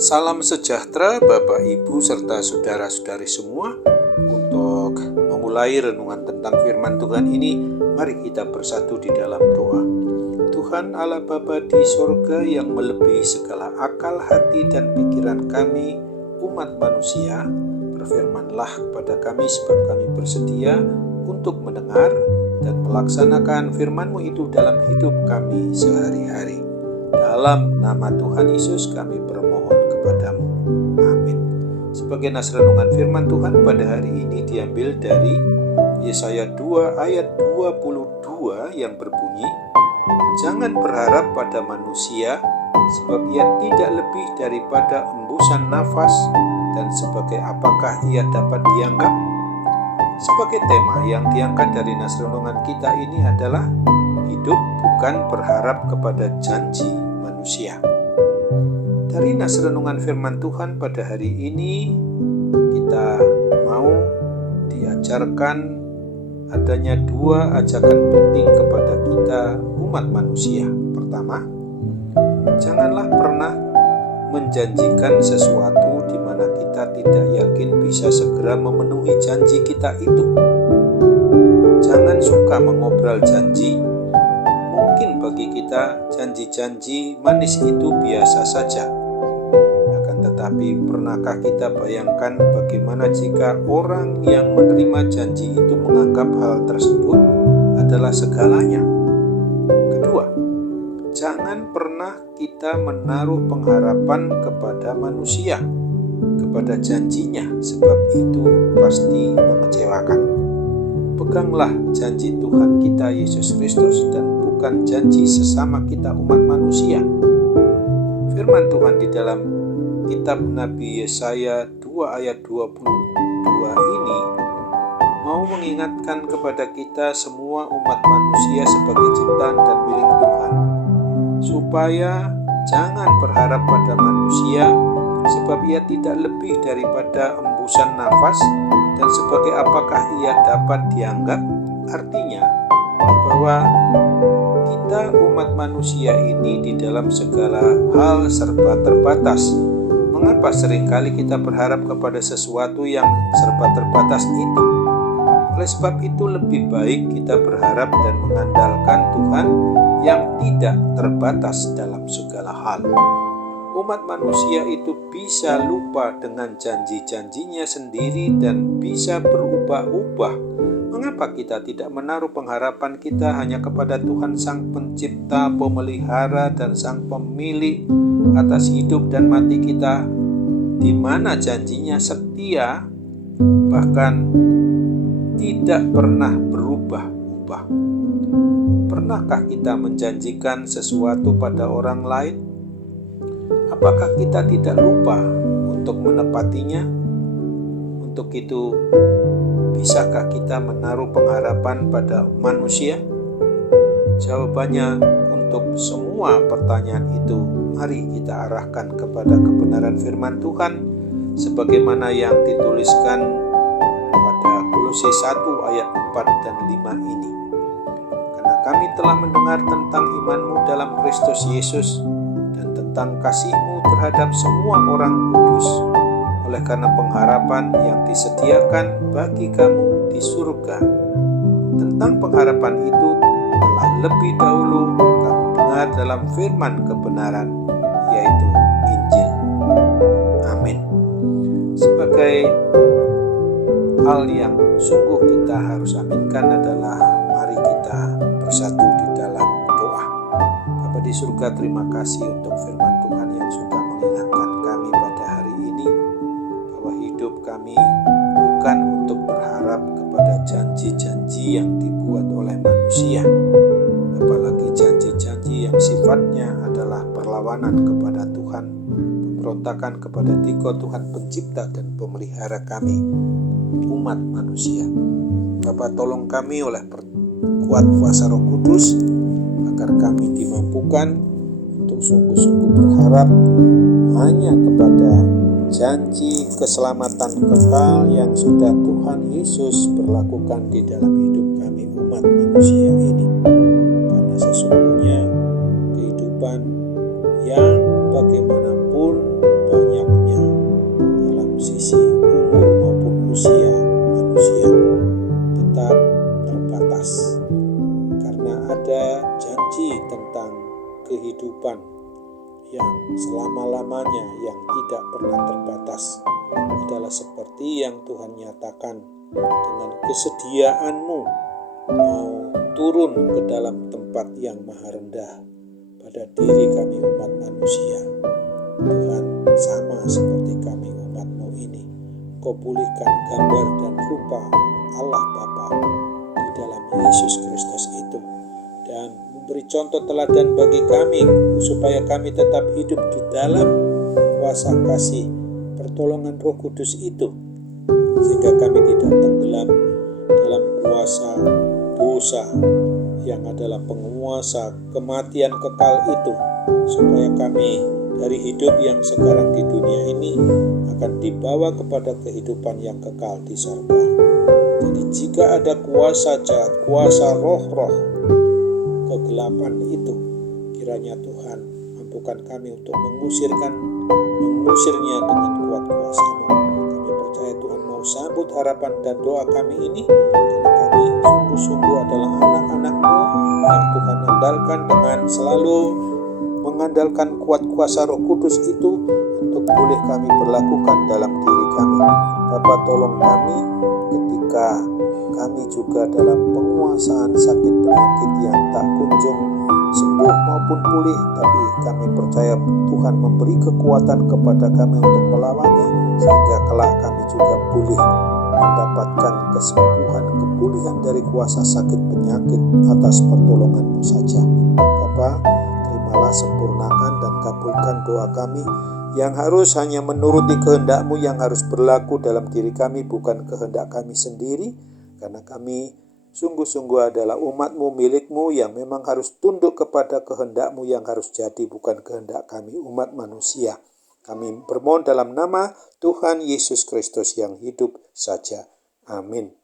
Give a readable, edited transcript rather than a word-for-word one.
Salam sejahtera Bapak Ibu serta saudara-saudari semua. Untuk memulai renungan tentang firman Tuhan ini, mari kita bersatu di dalam doa. Tuhan Allah Bapa di sorga yang melebihi segala akal, hati, dan pikiran kami, umat manusia, berfirmanlah kepada kami sebab kami bersedia untuk mendengar dan melaksanakan firman-Mu itu dalam hidup kami sehari-hari. Dalam nama Tuhan Yesus kami bermohon kepadamu. Amin. Sebagai nas renungan firman Tuhan pada hari ini diambil dari Yesaya 2 ayat 22 yang berbunyi, "Jangan berharap pada manusia, sebab ia tidak lebih daripada embusan nafas, dan sebagai apakah ia dapat dianggap?" Sebagai tema yang diangkat dari nas renungan kita ini adalah hidup bukan berharap kepada janji manusia. Dari nas renungan firman Tuhan pada hari ini, kita mau diajarkan adanya dua ajakan penting kepada kita umat manusia. Pertama, janganlah pernah menjanjikan sesuatu di mana kita tidak yakin bisa segera memenuhi janji kita itu. Jangan suka mengobrol janji. Mungkin bagi kita janji-janji manis itu biasa saja. Akan tetapi pernahkah kita bayangkan bagaimana jika orang yang menerima janji itu menganggap hal tersebut adalah segalanya? Kedua, jangan pernah kita menaruh pengharapan kepada manusia, kepada janjinya, sebab itu pasti mengecewakan. Peganglah janji Tuhan kita Yesus Kristus dan bukan janji sesama kita umat manusia. Firman Tuhan di dalam kitab Nabi Yesaya 2 ayat 22 ini mau mengingatkan kepada kita semua umat manusia sebagai ciptaan dan milik Tuhan, supaya jangan berharap pada manusia, sebab ia tidak lebih daripada embusan nafas, dan sebagai apakah ia dapat dianggap. Artinya bahwa kita umat manusia ini di dalam segala hal serba terbatas. Mengapa seringkali kita berharap kepada sesuatu yang serba terbatas itu? Oleh sebab itu lebih baik kita berharap dan mengandalkan Tuhan yang tidak terbatas dalam segala hal. Umat manusia itu bisa lupa dengan janji-janjinya sendiri dan bisa berubah-ubah. Mengapa kita tidak menaruh pengharapan kita hanya kepada Tuhan Sang Pencipta, Pemelihara, dan Sang Pemilik atas hidup dan mati kita, di mana janjinya setia, bahkan tidak pernah berubah-ubah? Pernahkah kita menjanjikan sesuatu pada orang lain? Apakah kita tidak lupa untuk menepatinya? Untuk itu, bisakah kita menaruh pengharapan pada manusia? Jawabannya untuk semua pertanyaan itu, mari kita arahkan kepada kebenaran firman Tuhan sebagaimana yang dituliskan pada Kolose 1 ayat 4 dan 5 ini. Karena kami telah mendengar tentang iman-Mu dalam Kristus Yesus dan tentang kasih-Mu terhadap semua orang kudus, oleh karena pengharapan yang disediakan bagi kamu di surga. Tentang pengharapan itu telah lebih dahulu kamu dengar dalam firman kebenaran, yaitu Injil. Amin. Sebagai hal yang sungguh kita harus aminkan adalah mari kita bersatu di dalam doa. Bapa di surga, terima kasih untuk firman Tuhan yang sudah mengingatkan kami pada hari ini bahwa hidup kami bukan untuk berharap kepada janji-janji yang dibuat oleh manusia, apalagi janji-janji yang sifatnya adalah perlawanan kepada Tuhan, pemberontakan kepada Dikau Tuhan Pencipta dan Pemelihara kami, umat manusia. Bapa, tolong kami oleh kuat kuasa Roh Kudus agar kami dimampukan untuk sungguh-sungguh berharap hanya kepada janji keselamatan kekal yang sudah Tuhan Yesus berlakukan di dalam hidup kami umat manusia ini. Karena sesungguhnya kehidupan yang bagaimanapun banyak kehidupan yang selama-lamanya, yang tidak pernah terbatas, adalah seperti yang Tuhan nyatakan dengan kesediaan-Mu mau turun ke dalam tempat yang maha rendah pada diri kami umat manusia. Tuhan, sama seperti kami umat-Mu ini, Kau pulihkan gambar dan rupa Allah Bapa di dalam Yesus Kristus itu, dan memberi contoh teladan bagi kami supaya kami tetap hidup di dalam kuasa kasih pertolongan Roh Kudus itu, sehingga kami tidak tenggelam dalam kuasa dosa yang adalah penguasa kematian kekal itu, supaya kami dari hidup yang sekarang di dunia ini akan dibawa kepada kehidupan yang kekal di sorga. Jadi jika ada kuasa jahat, kuasa roh-roh kegelapan itu, kiranya Tuhan mampukan kami untuk mengusirnya dengan kuat kuasa-Mu. Kami percaya Tuhan mau sambut harapan dan doa kami ini, karena kami sungguh-sungguh adalah anak-anak-Mu yang Tuhan andalkan dengan selalu mengandalkan kuat kuasa Roh Kudus itu untuk boleh kami berlakukan dalam diri kami. Bapa, tolong kami ketika kami juga dalam penguasaan sakit penyakit yang tak kunjung sembuh maupun pulih, tapi kami percaya Tuhan memberi kekuatan kepada kami untuk melawannya, sehingga kelak kami juga pulih mendapatkan kesembuhan, kepulihan dari kuasa sakit penyakit atas pertolongan-Mu saja. Bapa, terimalah, sempurnakan dan kabulkan doa kami yang harus hanya menuruti kehendak-Mu yang harus berlaku dalam diri kami, bukan kehendak kami sendiri, karena kami sungguh-sungguh adalah umat-Mu, milik-Mu, yang memang harus tunduk kepada kehendak-Mu yang harus jadi, bukan kehendak kami umat manusia. Kami bermohon dalam nama Tuhan Yesus Kristus yang hidup saja. Amin.